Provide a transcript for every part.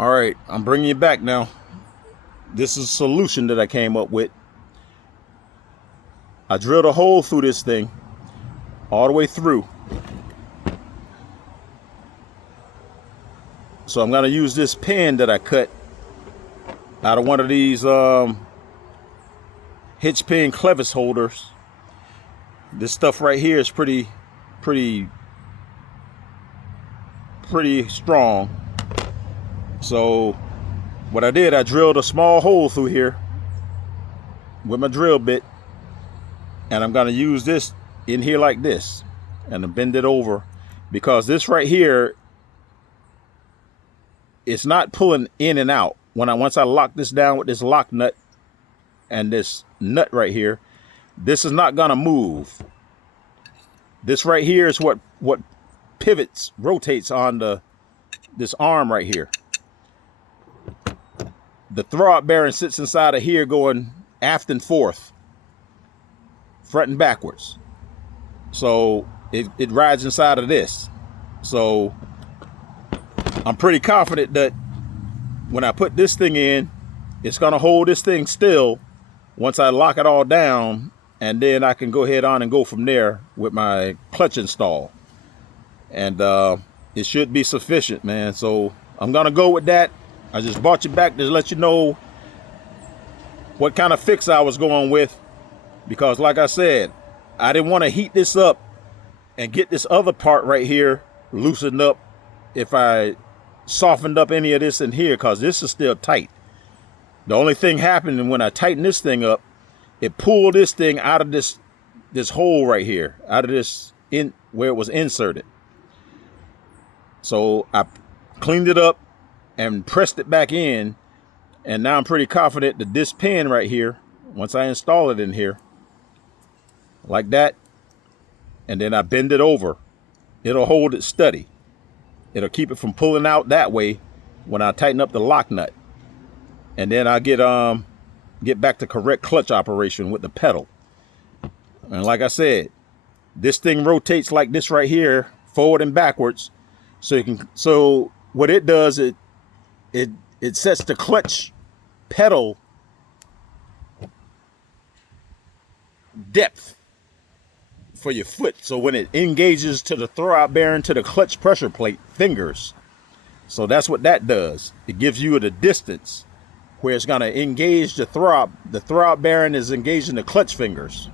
All right, I'm bringing you back now. This is a solution that I came up with. I drilled a hole through this thing all the way through. So I'm going to use this pin that I cut out of one of these hitch pin clevis holders. This stuff right here is pretty strong. So what I did, I drilled a small hole through here with my drill bit, and I'm going to use this in here like this and bend it over, because this right here, it's not pulling in and out. Once I lock this down with this lock nut and this nut right here, this is not gonna move. This right here is what pivots, rotates on this arm right here. The throwout bearing sits inside of here, going aft and forth, front and backwards. So it rides inside of this. So I'm pretty confident that when I put this thing in, it's gonna hold this thing still once I lock it all down, and then I can go ahead on and go from there with my clutch install. And it should be sufficient, man. So I'm gonna go with that. I just brought you back to let you know what kind of fix I was going with, because like I said, I didn't want to heat this up and get this other part right here loosened up if I softened up any of this in here, because this is still tight. The only thing happening when I tighten this thing up, it pulled this thing out of this hole right here, out of this in where it was inserted. So I cleaned it up and pressed it back in, and now I'm pretty confident that this pin right here, once I install it in here like that, and then I bend it over, it'll hold it steady. It'll keep it from pulling out that way when I tighten up the lock nut. And then I get back to correct clutch operation with the pedal. And like I said, this thing rotates like this right here, forward and backwards. So what it does, it sets the clutch pedal depth for your foot, so when it engages to the throwout bearing to the clutch pressure plate fingers. So that's what that does. It gives you the distance where it's going to engage the throwout bearing is engaging the clutch fingers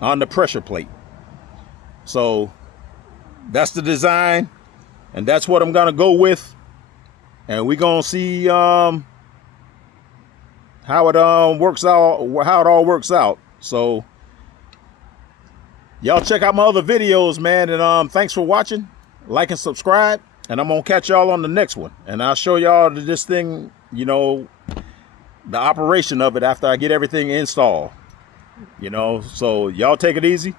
on the pressure plate. So that's the design, and that's what I'm going to go with, and we're going to see how it all works out. So y'all check out my other videos, man, and thanks for watching. Like and subscribe, and I'm gonna catch y'all on the next one, and I'll show y'all this thing, you know, the operation of it after I get everything installed, you know. So y'all take it easy.